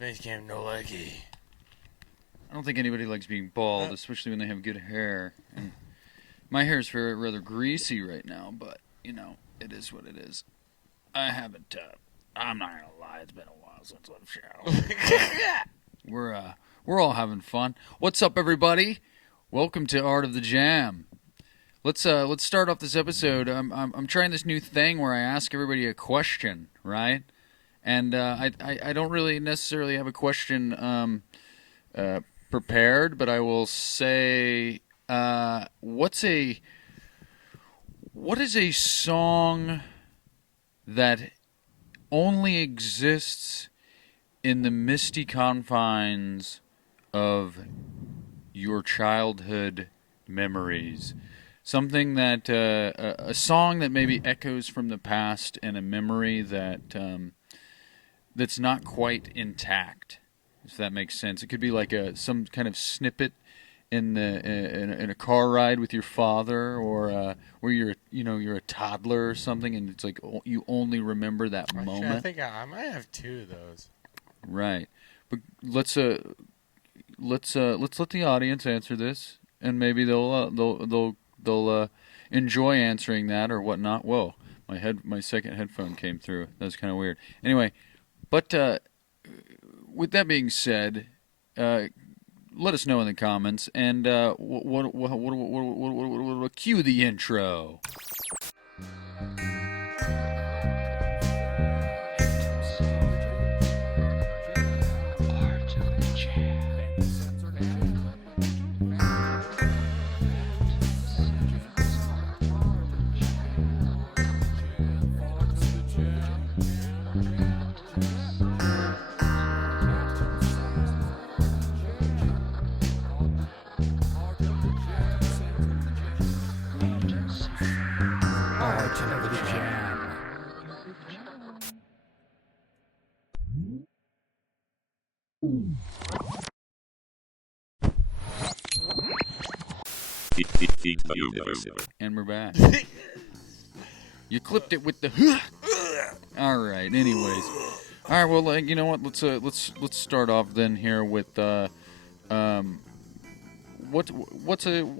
Space Camp no lucky. I don't think anybody likes being bald, especially when they have good hair. And my hair is rather greasy right now, but, you know, it is what it is. I haven't, I'm not gonna lie, it's been a while since I've showered. We're all having fun. What's up, everybody? Welcome to Art of the Jam. Let's start off this episode. I'm trying this new thing where I ask everybody a question, right? And I don't really necessarily have a question prepared, but I will say, what is a song that only exists in the misty confines of your childhood memories? Something that a song that maybe echoes from the past and a memory that that's not quite intact, if that makes sense. It could be like some kind of snippet in a car ride with your father, or where you're a toddler or something, and it's like you only remember that moment. I think I might have two of those. Right, but let's let the audience answer this, and maybe they'll enjoy answering that or whatnot. Whoa, my second headphone came through. That was kind of weird. Anyway, but with that being said, let us know in the comments, and cue the intro. And we're back. You clipped it with the. All right. Anyways, all right. Well, you know what? Let's start off then here with what's a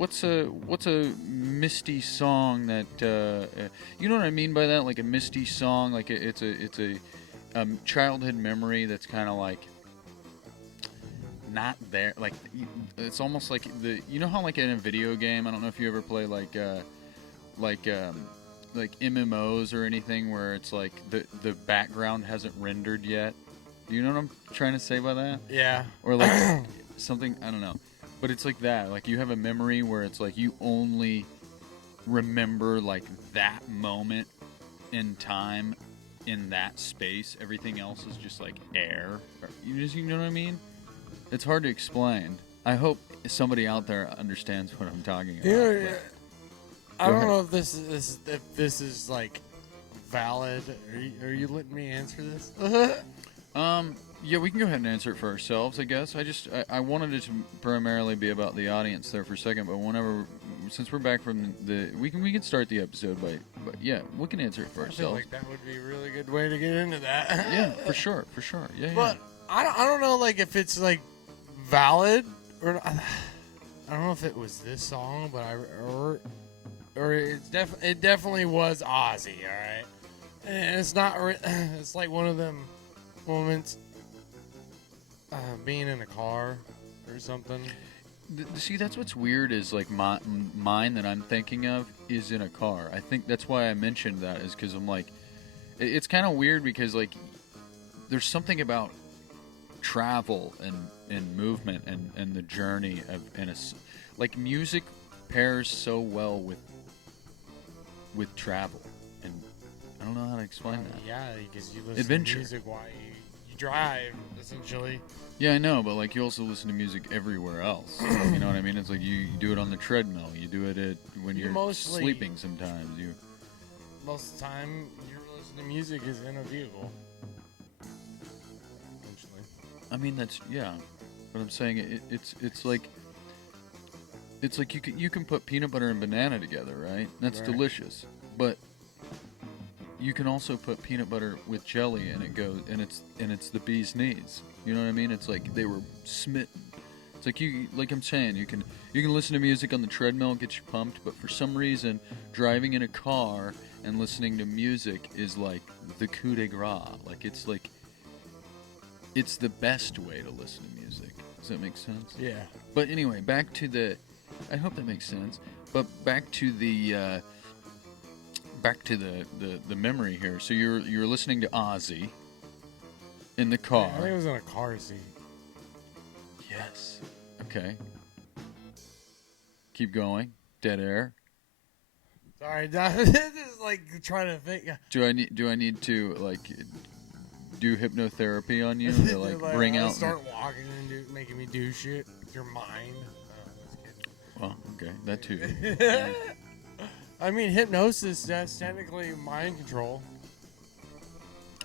misty song that you know what I mean by that? Like a misty song, like it's a childhood memory that's kind of like not there. Like it's almost like you know how like in a video game, I don't know if you ever play like MMOs or anything where it's like the background hasn't rendered yet. Do you know what I'm trying to say by that? Yeah. Or like something, I don't know. But it's like that. Like you have a memory where it's like you only remember like that moment in time in that space. Everything else is just like air. You know what I mean? It's hard to explain. I hope somebody out there understands what I'm talking about. Yeah. I don't know if this is like valid. Are you letting me answer this? Yeah, we can go ahead and answer it for ourselves, I guess. I wanted it to primarily be about the audience there for a second, but since we're back from we can start the episode but yeah, we can answer it for ourselves. I feel like that would be a really good way to get into that. Yeah, for sure. Yeah. But I don't know like if it's like valid or not. I don't know if it was this song, but it definitely was Ozzy, all right? And it's not. It's like one of them moments, being in a car or something. See, that's what's weird is like mine that I'm thinking of is in a car. I think that's why I mentioned that is because I'm like, it's kind of weird because like there's something about travel and movement and the journey of like music pairs so well with travel, and I don't know how to explain that. Yeah, because you listen to music while you drive, essentially. Yeah, I know, but like you also listen to music everywhere else. You know what I mean? It's like you do it on the treadmill. You do it when you're sleeping sometimes. Most of the time, you're listening to music is in a vehicle. Essentially. I mean, but I'm saying it's like you can put peanut butter and banana together, right? That's delicious. But you can also put peanut butter with jelly, and it's the bee's knees. You know what I mean? It's like they were smitten. It's like like I'm saying, you can listen to music on the treadmill, get you pumped, but for some reason, driving in a car and listening to music is like the coup de grace. Like it's the best way to listen to music. Does that make sense? Yeah. But anyway, back to the. I hope that makes sense. But back to the memory here. So you're listening to Ozzy in the car. Yeah, I think it was in a car seat. Yes. Okay. Keep going. Dead air. Sorry, this is like trying to think. Do I need to like do hypnotherapy on you to like bring out? Start walking and making me do shit with your mind. Well, okay, that too. I mean, hypnosis, that's technically mind control.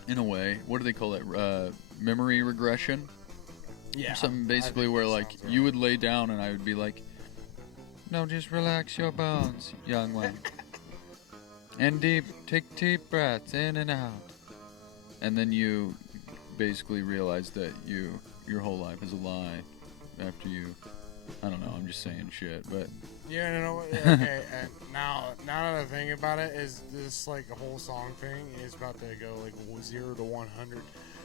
In a way. What do they call it? Memory regression? Yeah. Something basically where, like, you would lay down and I would be like, no, just relax your bones, young one. And take deep breaths in and out. And then you basically realize that your whole life is a lie after you... I don't know, I'm just saying shit, but... Yeah, no, okay, and now that I think about it, is this, like, a whole song thing is about to go, like, 0 to 100.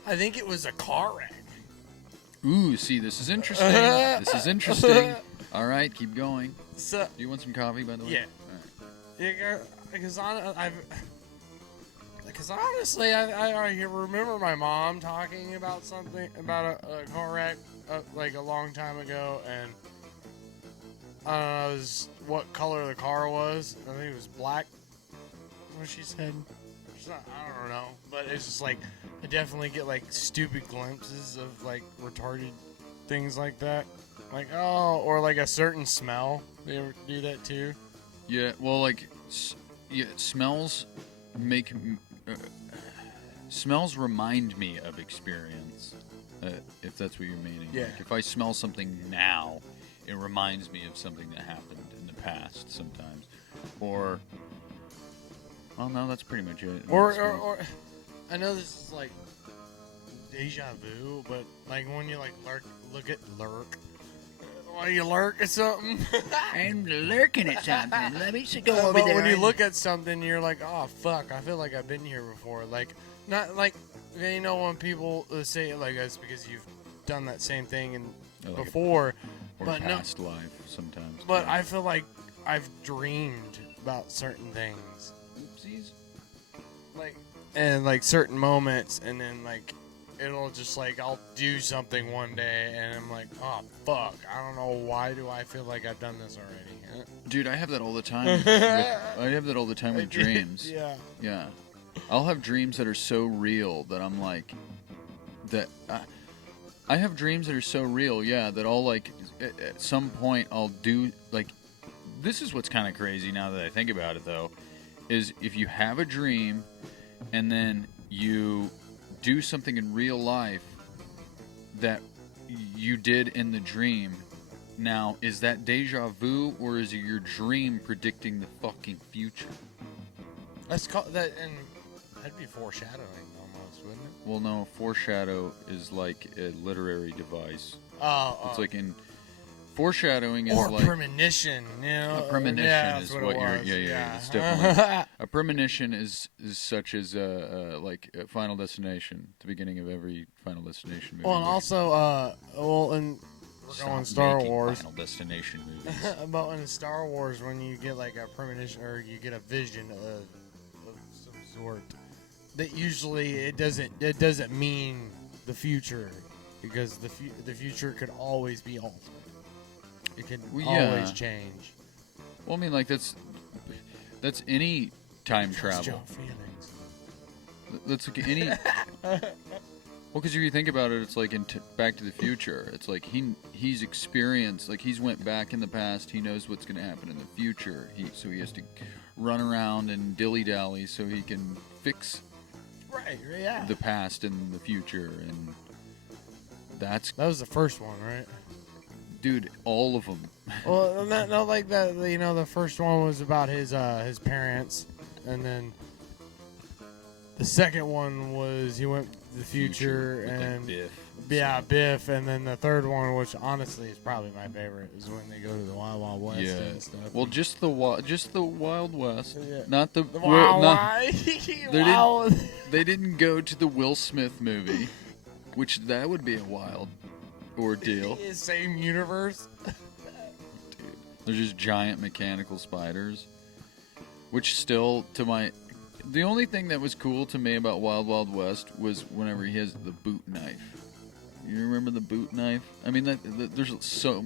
I think it was a car wreck. Ooh, see, this is interesting. This is interesting. All right, keep going. So, do you want some coffee, by the way? Yeah. Yeah, because honestly, I remember my mom talking about something, about a car wreck, like, a long time ago, and I don't know what color the car was. I think it was black. What she said. I don't know, but it's just like I definitely get like stupid glimpses of like retarded things like that. Like or like a certain smell. They ever do that too? Yeah. Well, like smells make smells remind me of experience. If that's what you're meaning. Yeah. Like if I smell something now, it reminds me of something that happened in the past sometimes. Or, well, no, that's pretty much it. Or I know this is like deja vu, but like when you like look at when you lurk at something. I'm lurking at something. Let me go over but there. When you look at something, you're like, oh fuck, I feel like I've been here before. Like, not like, you know, when people say it like that's because you've done that same thing before. Or but past life sometimes. But I feel like I've dreamed about certain things. Oopsies. Like, and like certain moments, and then like it'll just like I'll do something one day, and I'm like, oh fuck, I don't know why do I feel like I've done this already. Dude, I have that all the time. I have that all the time with dreams. Yeah. Yeah. I'll have dreams that are so real that I'm like, that. I have dreams that are so real, yeah, that I'll like, at some point I'll do, like, this is what's kind of crazy now that I think about it, though, is if you have a dream and then you do something in real life that you did in the dream, now, is that deja vu, or is it your dream predicting the fucking future? That's called that, and that'd be foreshadowing almost, wouldn't it? Well, no, foreshadow is like a literary device. It's like in foreshadowing is or like premonition, you know. A premonition is what you're. Yeah. It's definitely a premonition is such as like a Final Destination, the beginning of every Final Destination movie. Well, and also, and we're going Star Wars. Final Destination movies. But in Star Wars, when you get like a premonition or you get a vision of some sort, that usually it doesn't mean the future, because the future could always be altered. It can always change. Well, I mean, like that's any time travel. Your feelings. That's like any. Well, because if you think about it, it's like in Back to the Future. It's like he's experienced, like he's went back in the past. He knows what's going to happen in the future. So he has to run around and dilly-dally so he can fix the past and the future. And that was the first one, right? Dude, all of them. Well, not like that. You know, the first one was about his parents, and then The second one was he went to the future with, and Biff. yeah, Biff, and then the third one, which honestly is probably my favorite, is when they go to the Wild Wild West and stuff. Well, just the Wild West, Yeah. not the Wild Wild. They didn't go to the Will Smith movie, which that would be a wild ordeal. Same universe. Dude, there's just giant mechanical spiders, which still the only thing that was cool to me about Wild Wild West was whenever he has the boot knife. You remember the boot knife? I mean, there's when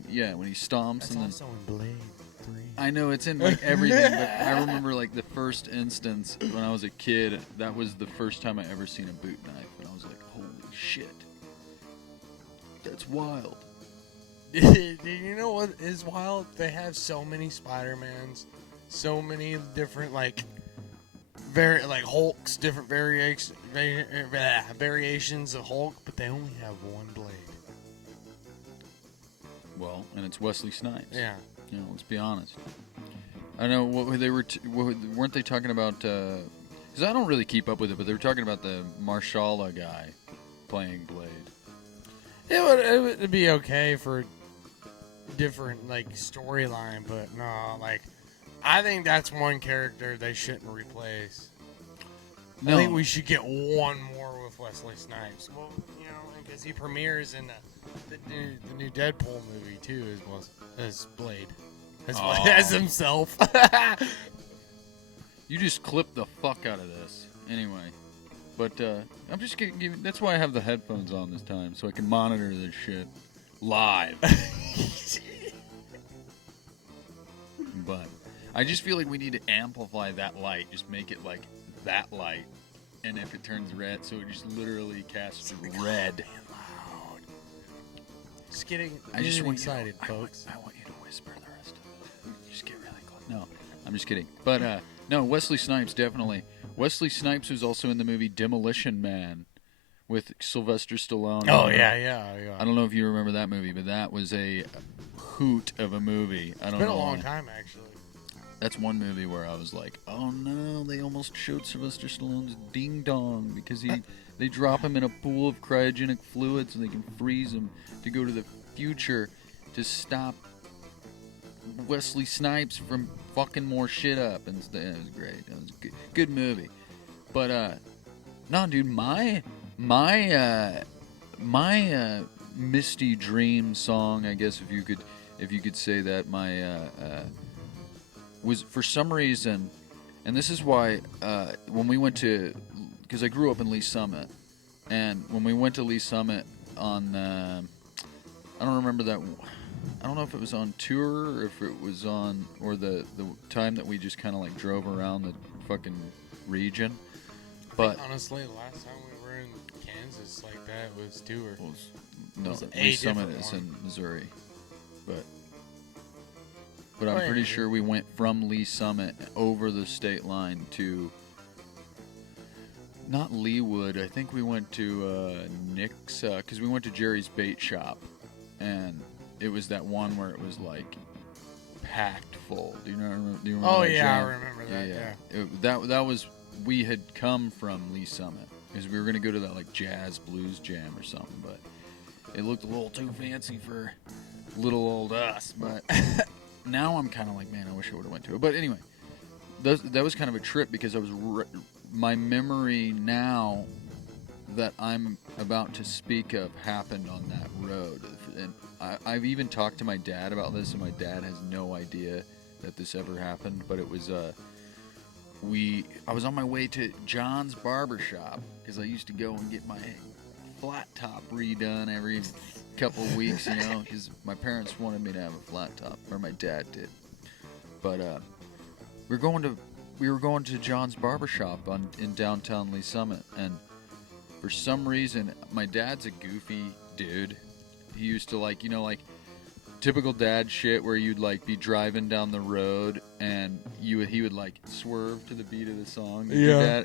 he stomps. That's and then also in Blade 3. I know it's in like everything, but I remember like the first instance when I was a kid. That was the first time I ever seen a boot knife, and I was like, "Holy shit, that's wild!" You know what is wild? They have so many Spider-Mans, so many different Hulks, different variations of Hulk, but they only have one blade. Well, and it's Wesley Snipes. Yeah. You know, let's be honest. I know what they were. Weren't they talking about? Because I don't really keep up with it, but they were talking about the Marshala guy playing Blade. It would be okay for different storyline, but no, I think that's one character they shouldn't replace. No. I think we should get one more with Wesley Snipes. Well, because he premieres in the new Deadpool movie too, as Blade, as himself. You just clipped the fuck out of this, anyway. But I'm just giving. That's why I have the headphones on this time, so I can monitor this shit live. But I just feel like we need to amplify that light. Just make it like that light, and if it turns red, so it just literally casts red. Loud. Just getting. I just want excited, you to, folks. I want you to whisper the rest of it. Just get really close. No, I'm just kidding. But no, Wesley Snipes definitely. Wesley Snipes was also in the movie Demolition Man with Sylvester Stallone. Oh yeah. I don't know if you remember that movie, but that was a hoot of a movie. I don't know. It's been a long time, actually. That's one movie where I was like, oh no, they almost showed Sylvester Stallone's ding dong because they drop him in a pool of cryogenic fluid so they can freeze him to go to the future to stop Wesley Snipes from fucking more shit up. And it was great. It was a good movie. But no, dude, my Misty Dream song, I guess if you could say that, was for some reason, and this is why when we went to, because I grew up in Lee Summit, and when we went to Lee Summit on, I don't remember that. I don't know if it was on tour or if it was on, or the time that we just kind of drove around the fucking region. But honestly, the last time we were in Kansas like that was tour. No, Lee Summit is in Missouri, but I'm pretty sure we went from Lee Summit over the state line to not Leewood. I think we went to Nick's because we went to Jerry's Bait Shop, and it was that one where it was packed full. Do you remember? Oh that yeah, jam? I remember that. Yeah. That was, we had come from Lee Summit because we were gonna go to that jazz blues jam or something, but it looked a little too fancy for little old us. But now I'm kind of man, I wish I would have went to it. But anyway, that was kind of a trip because I was my memory now that I'm about to speak of happened on that road, and I've even talked to my dad about this, and my dad has no idea that this ever happened. But it was I was on my way to John's barbershop because I used to go and get my flat top redone every couple of weeks, because my parents wanted me to have a flat top, or my dad did. But we were going to John's barbershop in downtown Lee Summit, and for some reason, my dad's a goofy dude. He used to typical dad shit where you'd be driving down the road and he would swerve to the beat of the song. Yeah.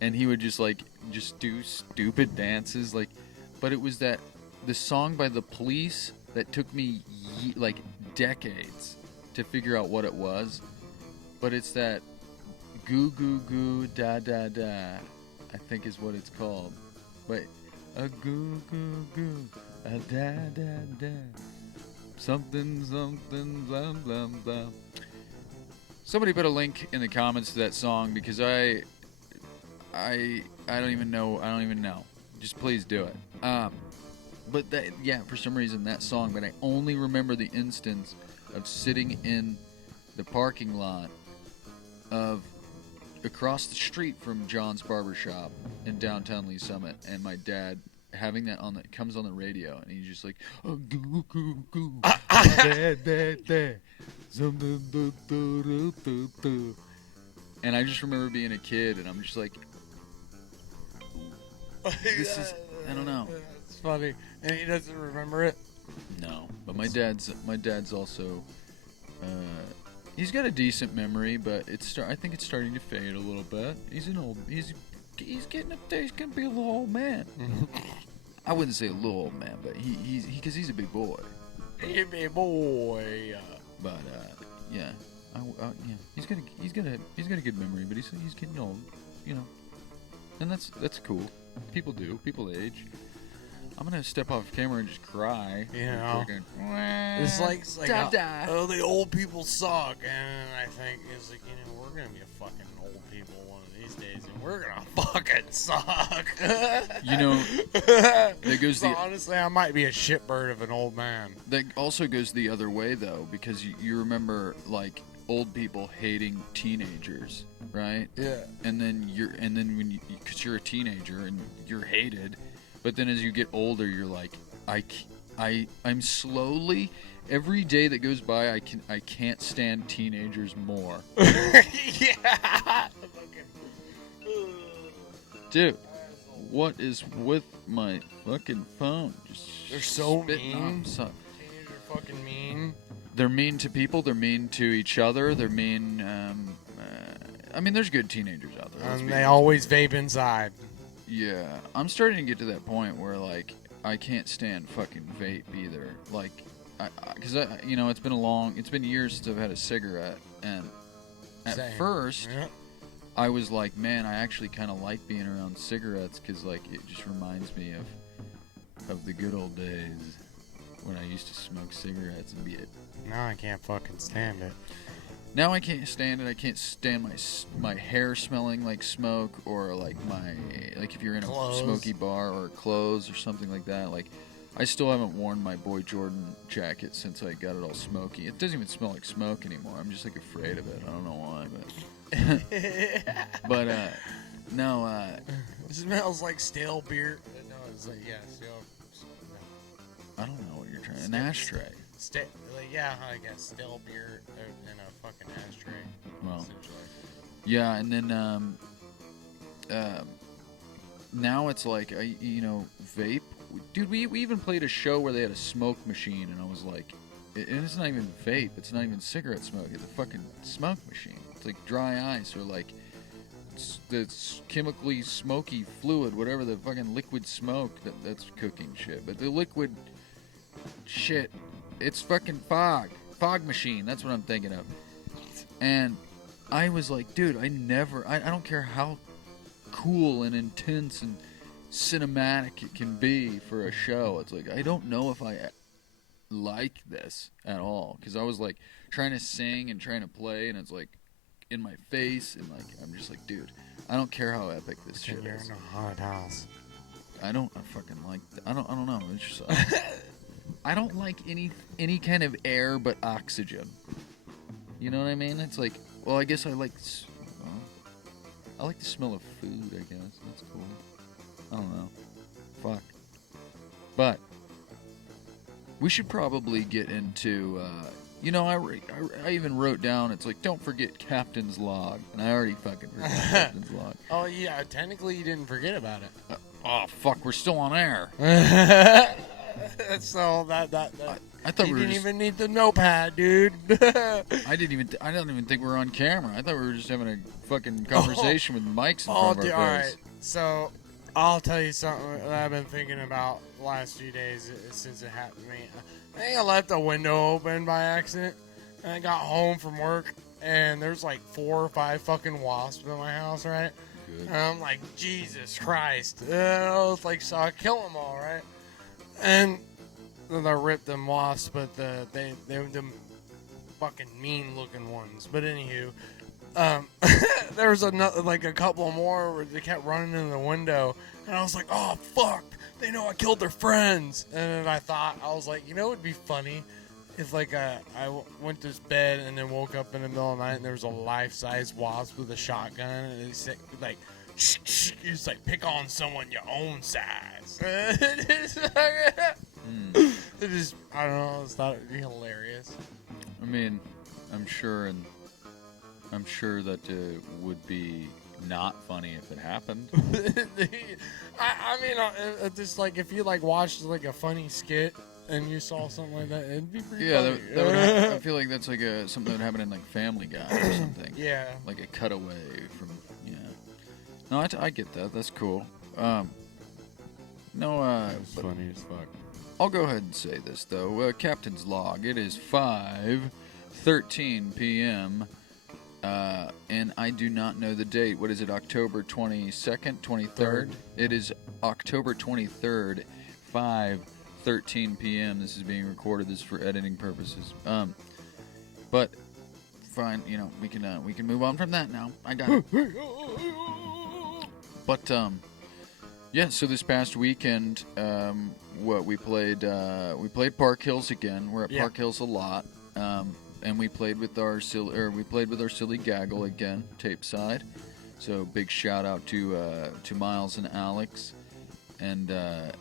And he would just do stupid dances but it was the song by The Police that took me decades to figure out what it was. But it's that Goo Goo Goo Da Da Da, I think is what it's called. Wait, a goo goo goo, a da da da, something something blah blah blah. Somebody put a link in the comments to that song because I don't even know. Just please do it. But that, yeah, for some reason that song, but I only remember the instance of sitting in the parking lot of across the street from John's Barbershop in downtown Lee Summit, and my dad having that on, that comes on the radio, and he's just like, oh, goo goo goo, da, something do, do, do, do, do. And I just remember being a kid, and I'm just like, this is, I don't know. It's funny, and he doesn't remember it. No, but my dad's also, he's got a decent memory, but I think it's starting to fade a little bit. He's getting up there. He's gonna be a little old man. I wouldn't say a little old man, but because he's a big boy. He's a big boy. But yeah, yeah, he's got a good memory, but he's getting old, you know, and that's cool. People age. I'm gonna step off camera and just cry. You know, it's like oh, the old people suck, and I think it's like, you know, we're gonna be a fucking old people one of these days, and we're gonna fucking suck. You know, that goes so honestly, I might be a shitbird of an old man. That also goes the other way though, because you remember like old people hating teenagers, right? Yeah. And then when because you're a teenager and you're hated. But then as you get older, you're like, I'm slowly, every day that goes by, I can't stand teenagers more. Yeah. Dude, what is with my fucking phone? They're so mean. Teenagers are fucking mean. They're mean to people. They're mean to each other. They're mean. I mean, there's good teenagers out there. And they always vape inside. Yeah, I'm starting to get to that point where, like, I can't stand fucking vape either. Like, because you know, it's been years since I've had a cigarette, and at first, yeah. I was like, man, I actually kind of like being around cigarettes because, like, it just reminds me of the good old days when I used to smoke cigarettes and be it. Now I can't fucking stand it. Now I can't stand it. I can't stand my hair smelling like smoke, or like if you're in a smoky bar or clothes or something like that. Like, I still haven't worn my Boy Jordan jacket since I got it all smoky. It doesn't even smell like smoke anymore. I'm just like afraid of it. I don't know why, but but no. It smells like stale beer. No, it's like stale. No. I don't know what you're trying. An ashtray. Yeah, I guess stale beer in a fucking ashtray. Well, yeah, and then now it's like vape. Dude, we even played a show where they had a smoke machine, and I was like, and it's not even vape. It's not even cigarette smoke. It's a fucking smoke machine. It's like dry ice or like the chemically smoky fluid, whatever the fucking liquid smoke that's cooking shit. But the liquid shit. It's fucking fog machine. That's what I'm thinking of. And I was like, dude, I don't care how cool and intense and cinematic it can be for a show. It's like, I don't know if I like this at all. Because I was like trying to sing and trying to play, and it's like in my face, and like I'm just like, dude, I don't care how epic this shit is. You're in a haunted house. I fucking like. I don't know. It's just. I don't like any kind of air but oxygen. You know what I mean? It's like, well, I guess I like the smell of food, I guess. That's cool. I don't know. Fuck. But we should probably get into, I even wrote down, it's like, don't forget Captain's Log. And I already fucking forgot Captain's Log. Oh, yeah, technically you didn't forget about it. Oh, fuck, we're still on air. So I thought you didn't even need the notepad, dude. I don't even think we were on camera. I thought we were just having a fucking conversation with mics in front of our face. All right. So I'll tell you something that I've been thinking about the last few days since it happened to me. I think I left a window open by accident, and I got home from work, and there's like 4 or 5 fucking wasps in my house, right? Good. And I'm like, Jesus Christ. And I was like, so I kill them all, right? And then I ripped them wasps, but they were them fucking mean looking ones. But anywho, there was another, like a couple more where they kept running in the window, and I was like, oh fuck, they know I killed their friends. And then I was like, you know, it'd be funny if like I went to bed and then woke up in the middle of the night and there was a life-size wasp with a shotgun, and it's like, you just like pick on someone your own size. It just, I don't know, I just thought it'd be hilarious. I mean, I'm sure that would be not funny if it happened. I mean, just like if you like watched like a funny skit and you saw something like that, it'd be pretty funny. That would I feel like that's like something that would happen in like Family Guy or something. Yeah. Like a cutaway from, yeah. No, I get that. That's cool. It's funny as fuck. I'll go ahead and say this, though. Captain's log. It is 5:13 p.m., and I do not know the date. What is it, October 22nd, 23rd? It is October 23rd, 5:13 p.m. This is being recorded. This is for editing purposes. But fine, you know, we can move on from that now. I got it. But yeah. So this past weekend, we played Park Hills again. We're at Park Hills a lot. And we played with our silly gaggle again, Tapeside. So big shout out to Miles and Alex. And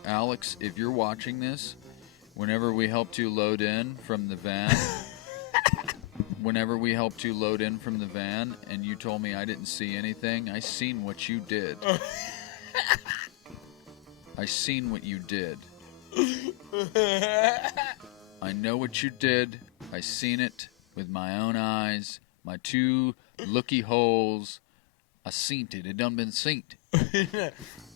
Alex, if you're watching this, whenever we helped you load in from the van, and you told me I didn't see anything, I seen what you did. I seen what you did. I know what you did. I seen it with my own eyes. My 2 looky holes. I seen it. It done been seen.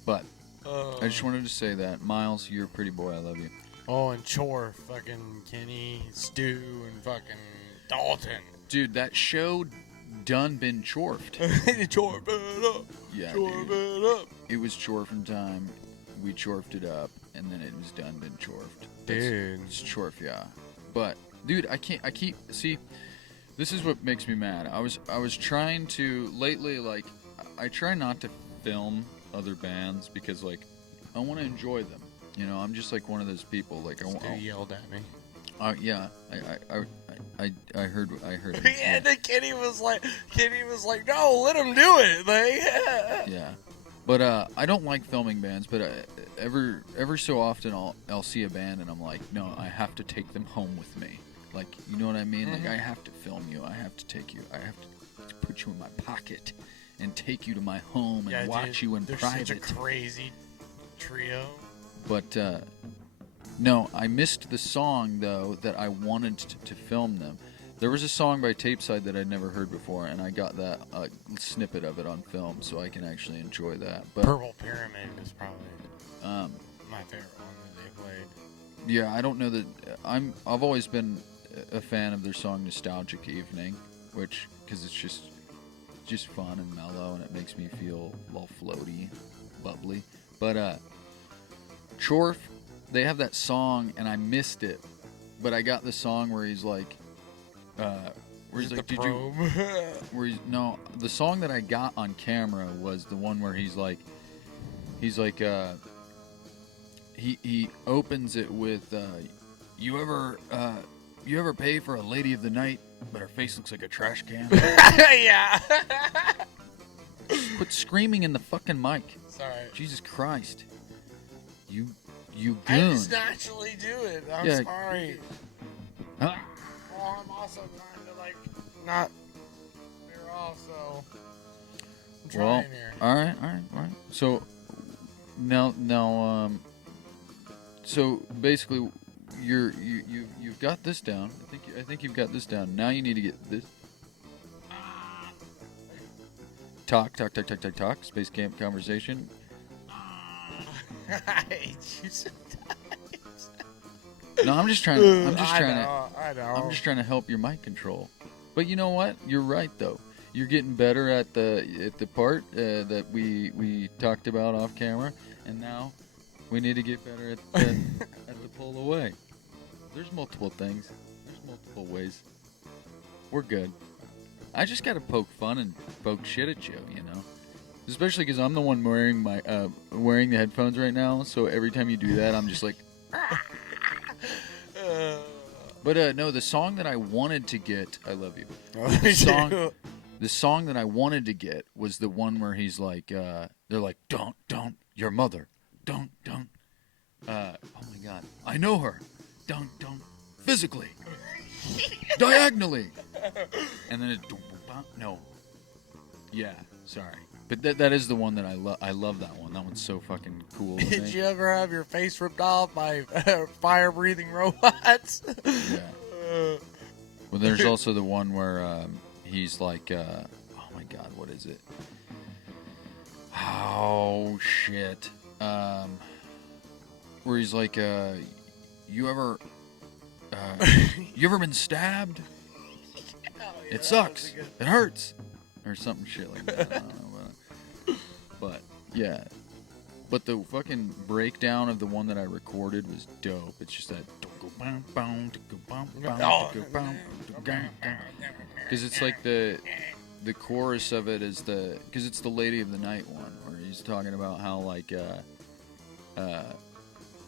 But I just wanted to say that. Miles, you're a pretty boy. I love you. Oh, and CHORF, fucking Kenny, Stu, and fucking Dalton. Dude, that show done been chorfed. Chorf it up. Yeah, Chorf dude. it up. It was chorfing time. We chorfed it up, and then it was done been chorfed. Dude. It's chorf, yeah. But dude, see, this is what makes me mad. I was trying to lately, like, I try not to film other bands because, like, I want to enjoy them. You know, I'm just like one of those people. Like, Stu yelled at me. Yeah, I heard it. Yeah, and then Kenny was like, no, let him do it. Like, yeah. But I don't like filming bands, but ever so often I'll see a band and I'm like, no, I have to take them home with me. Like, you know what I mean? Mm-hmm. Like, I have to film you. I have to take you. I have to put you in my pocket and take you to my home and watch you in private. Such a crazy trio. But no, I missed the song though that I wanted to film them. There was a song by Tapeside that I'd never heard before, and I got that snippet of it on film, so I can actually enjoy that. But Purple Pyramid is probably my favorite one that they played. Yeah, I don't know that I've always been a fan of their song "Nostalgic Evening," because it's just fun and mellow, and it makes me feel a little floaty, bubbly. But CHORF, they have that song, and I missed it, but I got the song where he's like. Where he's like, no, the song that I got on camera was the one where he opens it with, you ever pay for a lady of the night, but her face looks like a trash can? Yeah. Quit screaming in the fucking mic. Sorry. Jesus Christ. You goon. I just naturally do it. I'm sorry. Huh? Well, I'm also trying to, like, not veer off, so I'm trying here. All right. So now, so basically, you've got this down. I think you've got this down. Now you need to get this. Talk. Space camp conversation. I hate you sometimes. No, I'm just trying to I know. help your mic control. But you know what? You're right though. You're getting better at the part that we talked about off camera, and now we need to get better at the pull away. There's multiple things. There's multiple ways. We're good. I just gotta poke fun and poke shit at you, you know. Especially because I'm the one wearing my wearing the headphones right now. So every time you do that, I'm just like. But no, the song that I wanted to get, I love you. The song that I wanted to get was the one where he's like, they're like, don't, your mother, don't. Oh my God, I know her, don't, physically, diagonally, and then it, no, yeah, sorry, but that is the one that I love. I love that one. That one's so fucking cool. Did you ever have your face ripped off by fire-breathing robots? Yeah. Well, there's also the one where he's like, oh my God, what is it? Oh shit. Where he's like, you ever been stabbed? It sucks. It hurts. Or something shit like that. I don't know, but yeah. But the fucking breakdown of the one that I recorded was dope. It's just that. Because it's like the chorus of it is because it's the Lady of the Night one where he's talking about how like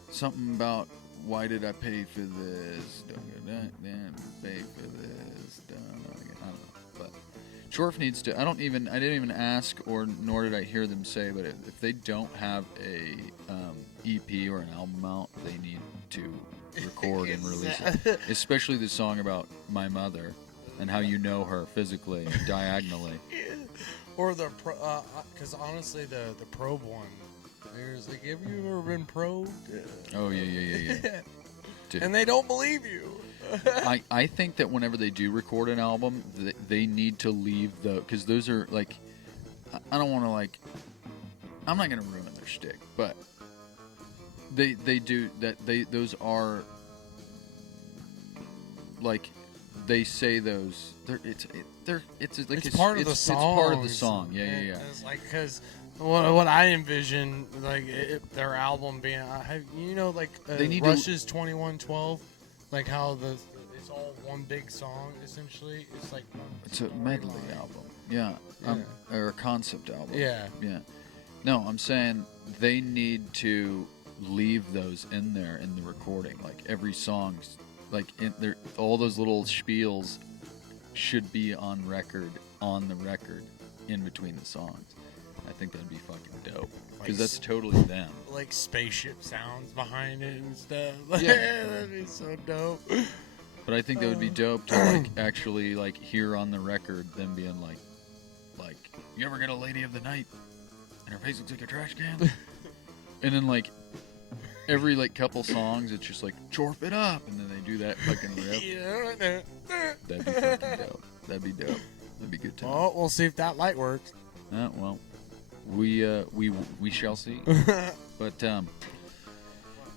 something about why did I pay for this? Pay for this. I don't know. But Chorf needs to. I didn't even ask nor did I hear them say, but if they don't have a EP or an album out, they need to record and release it. Especially the song about my mother and how you know her physically, diagonally. Or the because honestly, the probe one. There's like, have you ever been probed? Oh yeah. Dude. And they don't believe you. I think that whenever they do record an album, they need to leave because those are like, I don't want to like, I'm not gonna ruin their shtick, but they do that. Those are like, they say those. It's part of the song. It's part of the song. Yeah. It's like because. What I envision, like their album being, like Rush's 2112, like how it's all one big song essentially. It's like it's a medley album, yeah. Or a concept album, yeah. No, I'm saying they need to leave those in there in the recording. Like every song, like all those little spiels should be on the record, in between the songs. I think that'd be fucking dope because that's totally them. Like spaceship sounds behind it and stuff. Yeah, that'd be so dope. But I think that would be dope to like actually like hear on the record them being like, you ever get a Lady of the Night and her face looks like a trash can? And then like every like couple songs, it's just like chorf it up, and then they do that fucking rip. That'd be fucking dope. That'd be dope. That'd be good time. Well, we'll see if that light works. Well. We shall see. But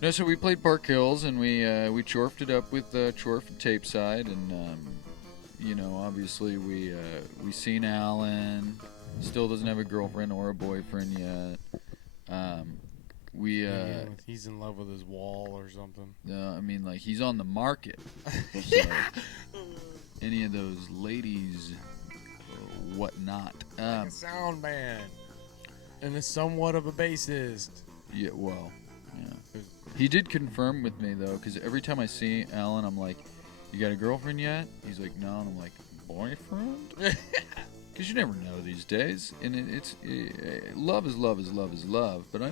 no, so we played Park Hills and we chorfed it up with Chorf and Tapeside, and obviously we seen Alan. Still doesn't have a girlfriend or a boyfriend yet. He's in love with his wall or something. I mean, like, he's on the market. So, any of those ladies, or whatnot. Like a sound man. And is somewhat of a bassist. Yeah, well, yeah. He did confirm with me, though, because every time I see Alan, I'm like, you got a girlfriend yet? He's like, no. And I'm like, boyfriend? Because you never know these days. And it's love is love is love is love. But, I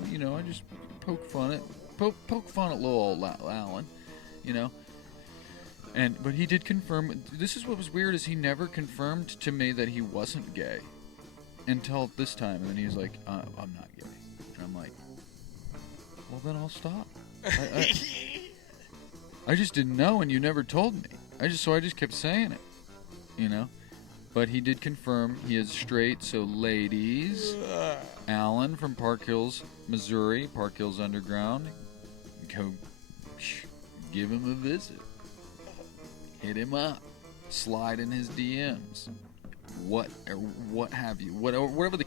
just poke fun at little old Alan, But he did confirm. This is what was weird, is he never confirmed to me that he wasn't gay. Until this time, and then he's like, I'm not gay. And I'm like, well, then I'll stop. I just didn't know, and you never told me. I just kept saying it, But he did confirm he is straight, so ladies, Alan from Park Hills, Missouri, Park Hills Underground, go give him a visit. Hit him up. slide in his DMs. What have you? Whatever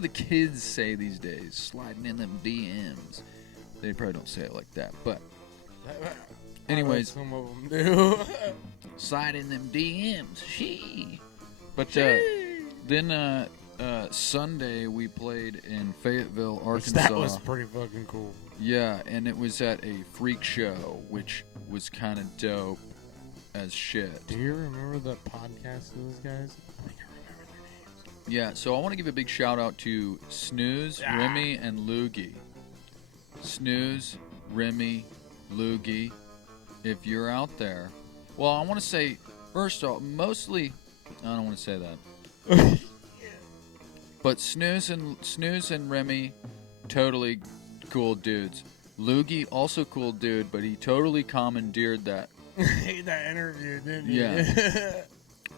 the kids say these days, sliding in them DMs. They probably don't say it like that, but anyways, some of them do. slide in them DMs. But then Sunday we played in Fayetteville, Arkansas. That was pretty fucking cool. Yeah, and it was at a freak show, which was kind of dope as shit. Do you remember the podcast of those guys? I think I remember their names. Yeah, so I want to give a big shout out to SNOOZE, REMI, and LOOGIE. SNOOZE, REMI, LOOGIE. If you're out there, well, I want to say first off, mostly, I don't want to say that, but SNOOZE and REMI, totally cool dudes. LOOGIE, also cool dude, but he totally commandeered that. That interview, didn't you? Yeah.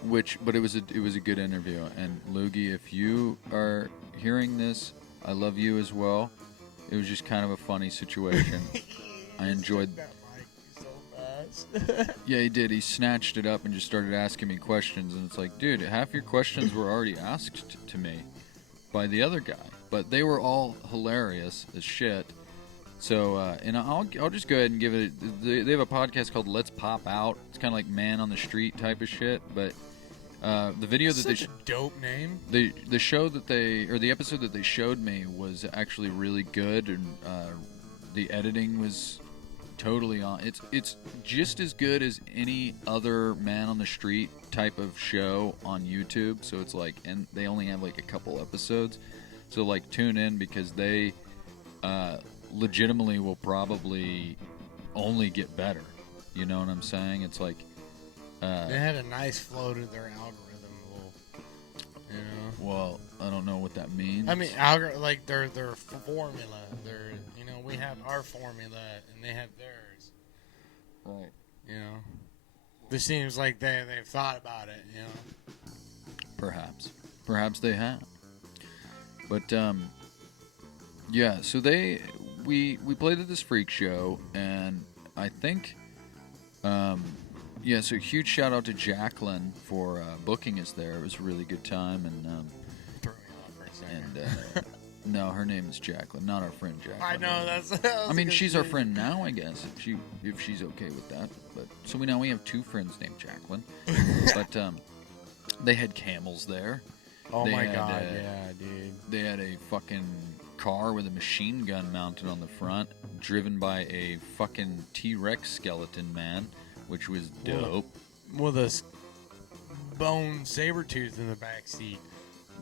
But it was a good interview. And LOOGIE, if you are hearing this, I love you as well. It was just kind of a funny situation. I enjoyed that mic so fast. Yeah, he did. He snatched it up and just started asking me questions, and it's like, dude, half your questions were already asked to me by the other guy, but they were all hilarious as shit. So, and I'll just go ahead and give it. They have a podcast called Let's Pop Out. It's kind of like Man on the Street type of shit, but the video that Such a dope name. the show that the episode that they showed me was actually really good, and the editing was totally on. It's just as good as any other Man on the Street type of show on YouTube. So it's like, and they only have like a couple episodes. So like tune in, because they legitimately will probably only get better. You know what I'm saying? It's like they had a nice flow to their algorithm, you know. Well, I don't know what that means. I mean, like their formula. We have our formula and they have theirs. Right. You know, this seems like they've thought about it. You know. Perhaps they have. But yeah. So we played at this freak show, and I think yeah. So huge shout out to Jacqueline for booking us there. It was a really good time, and Threw me off for a second. and no, her name is Jacqueline, not our friend Jacqueline. I know that's. I mean, she's our friend now, I guess, if she's okay with that. But so we have two friends named Jacqueline. But they had camels there. Oh They my had, god, yeah, dude. They had a fucking car with a machine gun mounted on the front, driven by a fucking T-Rex skeleton man, which was dope. With a bone saber tooth in the back seat.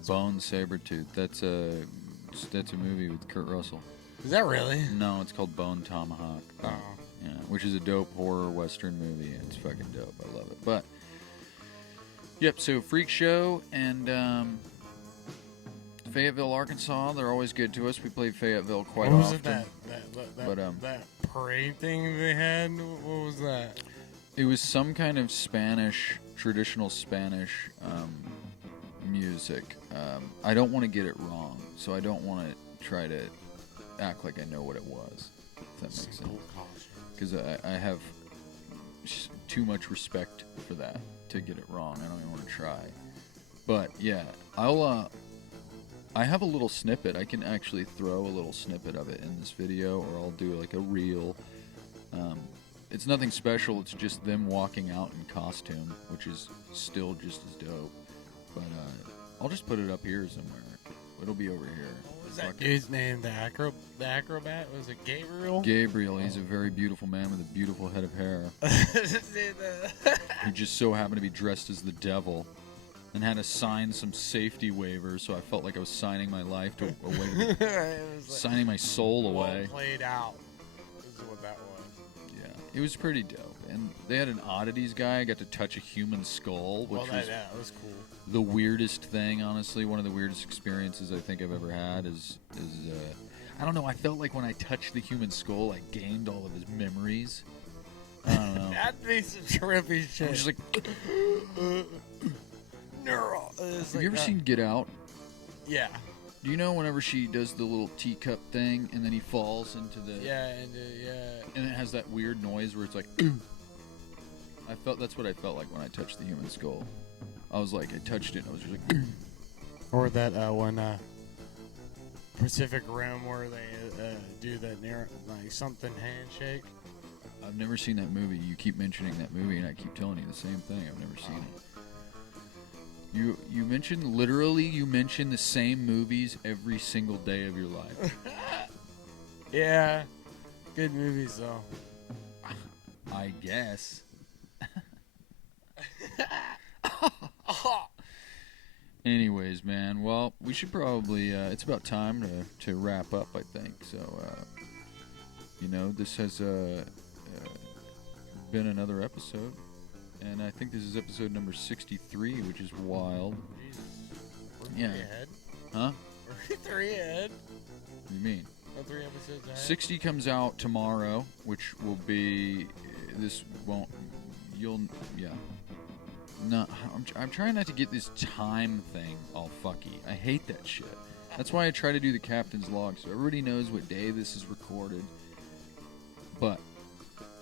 Bone Sabretooth. That's a movie with Kurt Russell. Is that really? No, it's called Bone Tomahawk. Oh. Yeah, which is a dope horror western movie. It's fucking dope. I love it. But yep, so freak show and Fayetteville, Arkansas. They're always good to us. We played Fayetteville quite What often. was it that parade thing they had? What was that? It was some kind of traditional Spanish music. I don't want to get it wrong, so I don't want to try to act like I know what it was. If that makes sense. Because I have too much respect for that to get it wrong. I don't even want to try. But yeah, I have a little snippet. I can actually throw a little snippet of it in this video, or I'll do like a reel. It's nothing special. It's just them walking out in costume, which is still just as dope. But I'll just put it up here somewhere. It'll be over here. What was that dude's name? The acrobat? Was it Gabriel? Gabriel. He's a very beautiful man with a beautiful head of hair. He just so happened to be dressed as the devil and had to sign some safety waivers, so I felt like I was signing my life away. Signing my soul away. Well played out is what that was. Yeah, it was pretty dope. And they had an oddities guy. I got to touch a human skull, which that was cool. The weirdest thing, honestly. One of the weirdest experiences I think I've ever had is I don't know. I felt like when I touched the human skull, I gained all of his memories. I don't know. That'd be some trippy shit. I'm just like, neural. have you ever seen Get Out? Yeah. Do you know whenever she does the little teacup thing and then he falls into the... Yeah, and it has that weird noise where it's like... That's what I felt like when I touched the human skull. I was like, I touched it, and I was just like... Or that one Pacific Rim where they do that near like something handshake. I've never seen that movie. You keep mentioning that movie, and I keep telling you the same thing. I've never seen it. You mention the same movies every single day of your life. Yeah, good movies though. I guess. Anyways, man. Well, we should probably. It's about time to wrap up, I think. So, this has been another episode, and I think this is episode number 63, which is wild. Jesus. We're Yeah. 3 ahead. Huh? We're 3 ahead. What do you mean? 3 episodes ahead. 60 comes out tomorrow, which will be. This won't. Yeah. No, I'm trying not to get this time thing all fucky. I hate that shit. That's why I try to do the captain's log, so everybody knows what day this is recorded. But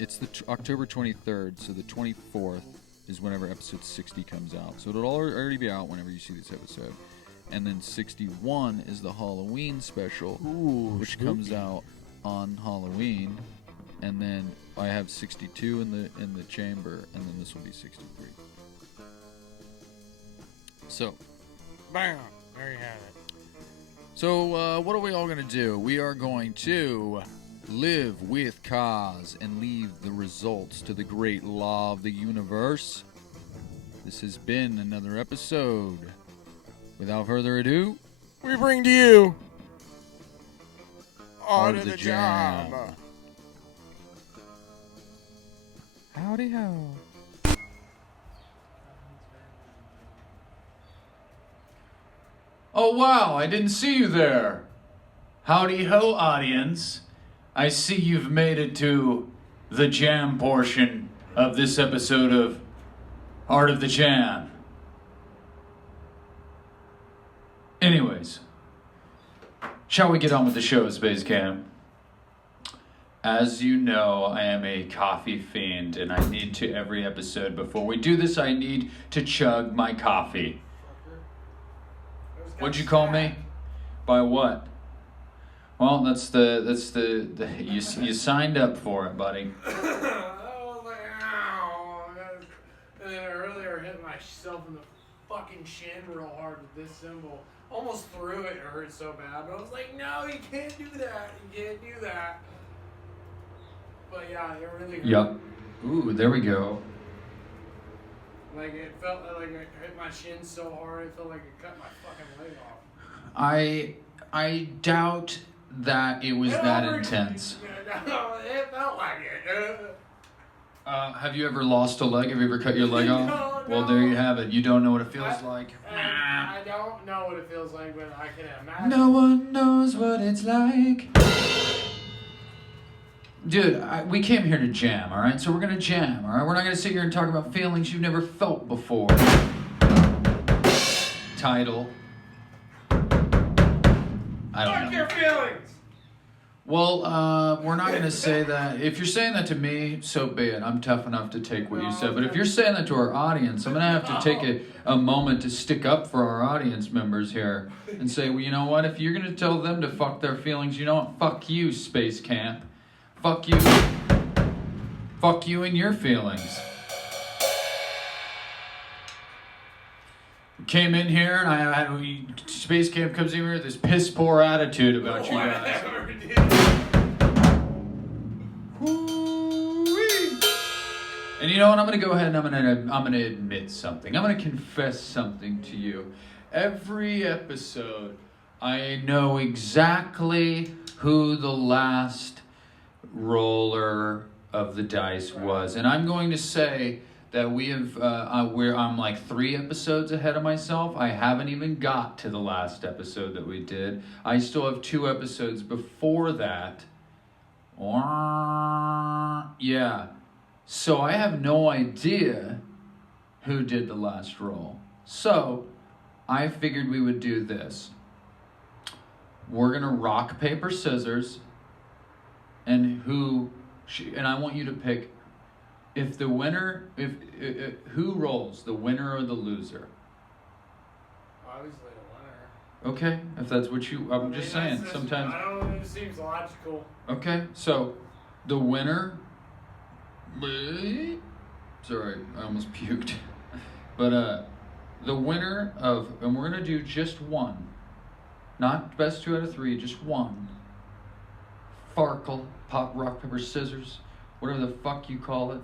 it's the October 23rd, so the 24th is whenever episode 60 comes out. So it'll already be out whenever you see this episode. And then 61 is the Halloween special, which spooky. comes out on Halloween. And then I have 62 in the chamber, and then this will be 63. So, Bam! There you have it. So, what are we all going to do? We are going to live with cause and leave the results to the great law of the universe. This has been another episode. Without further ado, We bring to you Art Art of of the the Jam. Jam. howdy ho. Oh wow, I didn't see you there. Howdy ho, audience. I see you've made it to the jam portion of this episode of Art of the Jam. Anyways, shall we get on with the show, Space Cam? As you know, I am a coffee fiend, and I need to every episode. Before we do this, I need to chug my coffee. What'd you call me? By what? Well, that's the you signed up for it, buddy. I was like, ow. And then I earlier hit myself in the fucking shin real hard with this cymbal. Almost threw it. It hurt so bad. But I was like, no, you can't do that. You can't do that. But yeah, it really hurt. Yup. Ooh, there we go. Like it felt like it hit my shin so hard. It felt like it cut my fucking leg off. I doubt that it was that intense. No, it felt like it. Have you ever lost a leg? Have you ever cut your leg off? No, Well, no. there you have it. You don't know what it feels like. I don't know what it feels like, but I can imagine. No one knows what it's like. Dude, we came here to jam, all right? So we're gonna jam, all right? We're not gonna sit here and talk about feelings you've never felt before. Title. I don't Fuck know. your feelings! Well, we're not gonna say that. If you're saying that to me, so be it. I'm tough enough to take what you said. But if you're saying that to our audience, I'm gonna have to take a moment to stick up for our audience members here and say, well, you know what? If you're gonna tell them to fuck their feelings, you know what? Fuck you, Space Camp. Fuck you. Fuck you and your feelings. Came in here and I had Space Camp comes in here with this piss poor attitude about you guys. Whatever, dude. And you know what? I'm gonna go ahead and I'm gonna admit something. I'm gonna confess something to you. Every episode, I know exactly who the last roller of the dice was, and I'm going to say that we have. I'm like 3 episodes ahead of myself. I haven't even got to the last episode that we did. I still have 2 episodes before that. Yeah. So I have no idea who did the last roll. So I figured we would do this. We're gonna rock, paper, scissors, and I want you to pick. if the winner, if who rolls, the winner or the loser? Obviously the winner. Okay, if that's what you, I'm just saying. That's Sometimes. I don't know. It seems logical. Okay, so the winner. Sorry, I almost puked. But the winner of, and we're gonna do just one, not best 2 out of 3, just one. Farkle, pop, rock, paper, scissors, whatever the fuck you call it.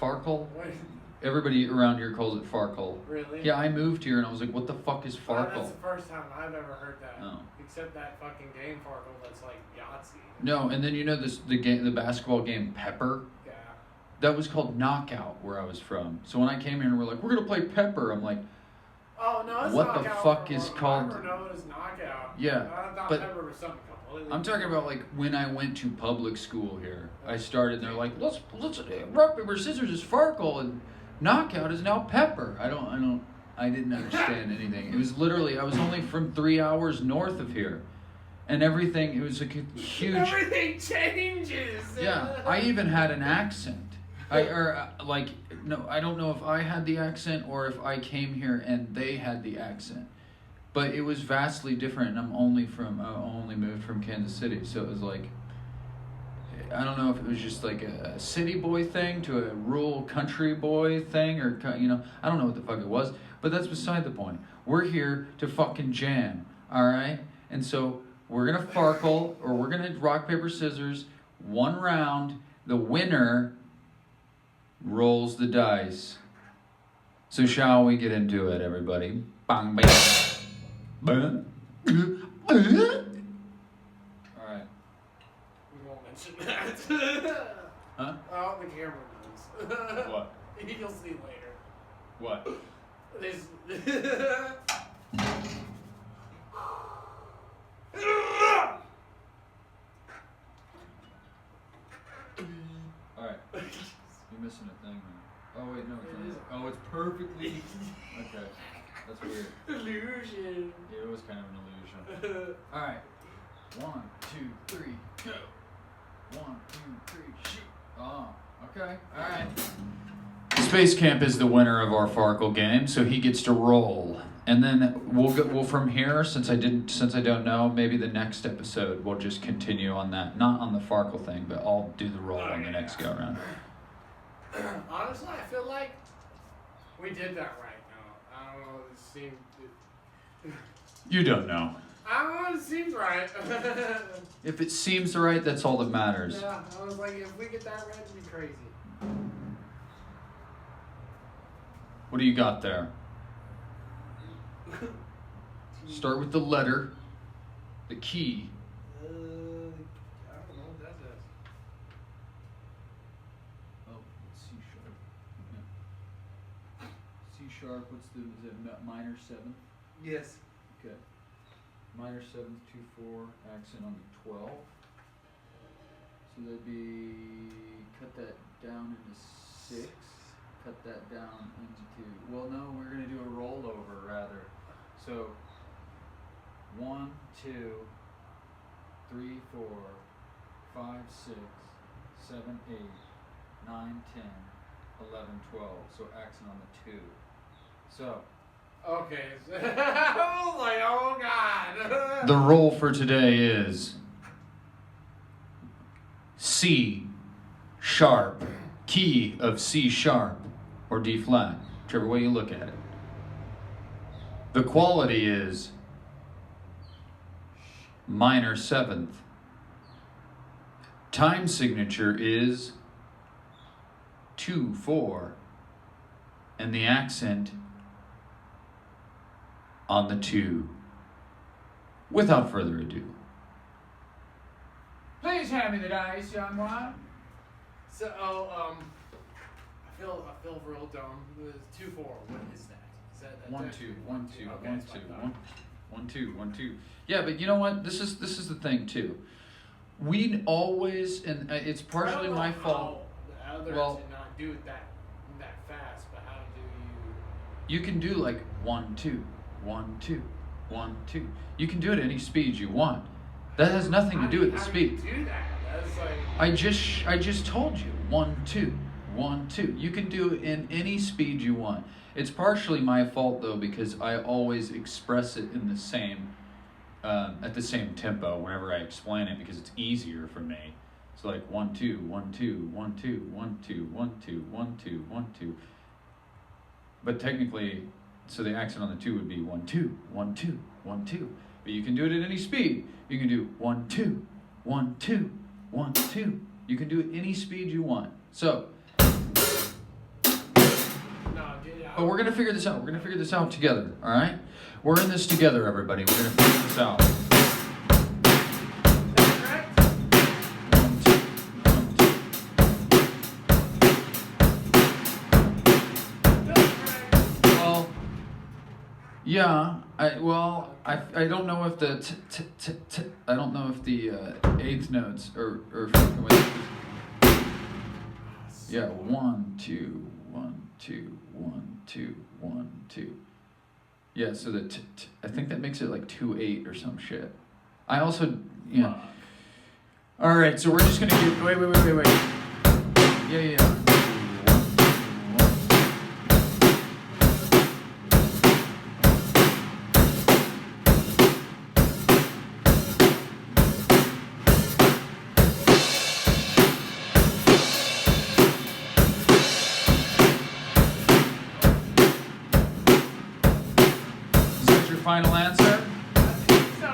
Farkle. What? Everybody around here calls it Farkle. Really? Yeah, I moved here and I was like, what the fuck is Farkle? That's the first time I've ever heard that. Oh. Except that fucking game Farkle that's like Yahtzee. No, and then you know the basketball game Pepper. Yeah. That was called Knockout where I was from. So when I came here and we're like, we're gonna play Pepper, I'm like, Oh no, it's what Knockout. the fuck for is what called? I know it as Knockout. Yeah, I thought but Pepper was something completely. I'm talking about like when I went to public school here. I started and they're like, let's rock paper scissors is Farkle and Knockout is now Pepper. I didn't understand anything. It was literally, I was only from 3 hours north of here, and everything. It was like a huge. Everything changes. Yeah, I even had an accent. I don't know if I had the accent or if I came here and they had the accent, but it was vastly different. And I only moved from Kansas City, so it was like, I don't know if it was just like a city boy thing to a rural country boy thing, or I don't know what the fuck it was. But that's beside the point. We're here to fucking jam, all right? And so we're gonna Farkle, or we're gonna rock paper scissors, 1 round. The winner rolls the dice. So shall we get into it, everybody? Bang, bang. Bang. All right. We won't mention that. Huh? Oh, the camera knows. What? You'll see later. What? This. All right. You're missing a thing, man. Oh wait, no, it's not. Oh, it's perfectly. Okay, that's weird. Illusion. Yeah, it was kind of an illusion. All right. 1, 2, 3, go. 1, 2, 3, shoot. Oh, okay. All right. Space Camp is the winner of our Farkle game, so he gets to roll, and then we'll from here. Since I don't know, maybe the next episode we'll just continue on that, not on the Farkle thing, but I'll do the roll on the next go around. Honestly, I feel like we did that right now. I don't know. It seemed. You don't know. I don't know. It seems right. If it seems right, that's all that matters. Yeah, I was like, if we get that right, it'd be crazy. What do you got there? Start with the letter, the key. I don't know what that does. Oh, C sharp. C sharp. Is it minor 7th? Yes. Okay. Minor 7th, 2/4, accent on the 12. So that'd be, cut that down into 6. Cut that down into 2. Well, no, we're gonna do a rollover rather. So 1, 2, 3, 4, 5, 6, 7, 8, 9, 10, 11, 12. So accent on the 2. So. Okay. I was like, oh god. The roll for today is C sharp, key of C sharp, or D flat, whichever way you look at it. The quality is minor 7th. Time signature is 2/4, and the accent on the 2. Without further ado, please hand me the dice, young one. So, I feel real dumb. It was 2-4. What is that? Is that 1, that- 2, 1, 2, Okay, 1, it's 2, fine. 1, 2, 1, 2. Yeah, but you know what? This is the thing too. We always, and it's partially my fault. The others Well- did not do it that fast, but how do You can do like 1, 2, 1, 2, 1, 2. You can do it at any speed you want. That has nothing to do with the how speed. do you do that? That's like. I just told you 1, 2, 1, 2. You can do it in any speed you want. It's partially my fault though, because I always express it in the same, at the same tempo whenever I explain it, because it's easier for me. So like 1, 2, 1, 2, 1, 2, 1, 2, 1, 2, 1, 2, 1, 2. But technically, so the accent on the 2 would be 1, 2, 1, 2, 1, 2. But you can do it at any speed. You can do 1, 2, 1, 2, 1, 2. You can do it any speed you want. So, but we're gonna figure this out. We're gonna figure this out together, all right? We're in this together, everybody. We're gonna figure this out. Well, yeah. I don't know if the I don't know if the eighth notes are fucking with it. Yeah, 1, 2, 1, 2, 1, 2, 1, 2. Yeah, so the I think that makes it like 2/8 or some shit. I also, yeah. All right, so we're just gonna get wait. Yeah. Final answer? I think so.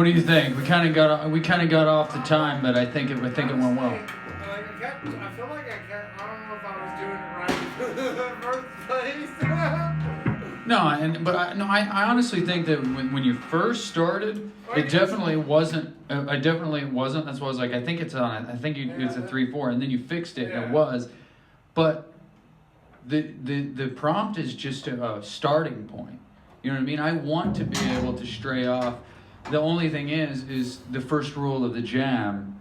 What do you think? We kind of got off the time, but I think it went well. I feel like I don't know if I was doing it right in the first place. No, I honestly think that when you first started, it definitely wasn't. I definitely wasn't. That's why I was like, I think it's on. I think it's a 3/4, and then you fixed it, and it was. But the prompt is just a starting point. You know what I mean? I want to be able to stray off. The only thing is the first rule of the jam: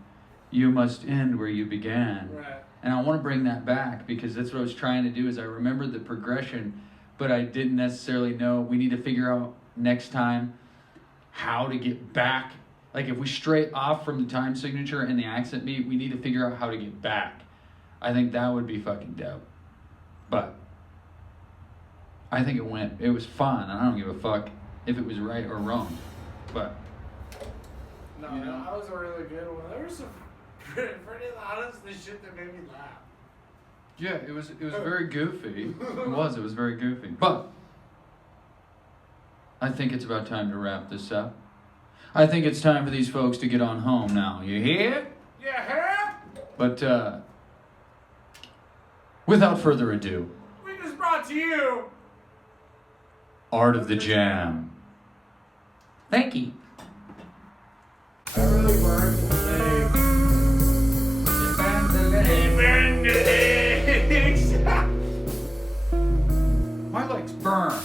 you must end where you began. Right. And I want to bring that back because that's what I was trying to do. Is I remembered the progression, but I didn't necessarily know. We need to figure out next time how to get back. Like if we stray off from the time signature and the accent beat, we need to figure out how to get back. I think that would be fucking dope. But I think it was fun. I don't give a fuck if it was right or wrong. But no, you know? that was a really good one. There was some pretty honestly shit that made me laugh. yeah, it was very goofy. It was very goofy. But I think it's about time to wrap this up. I think it's time for these folks to get on home now. You hear? Yeah. But without further ado, We just brought to you. Art of the Jam. Thank you. I really burned the legs. My legs burn.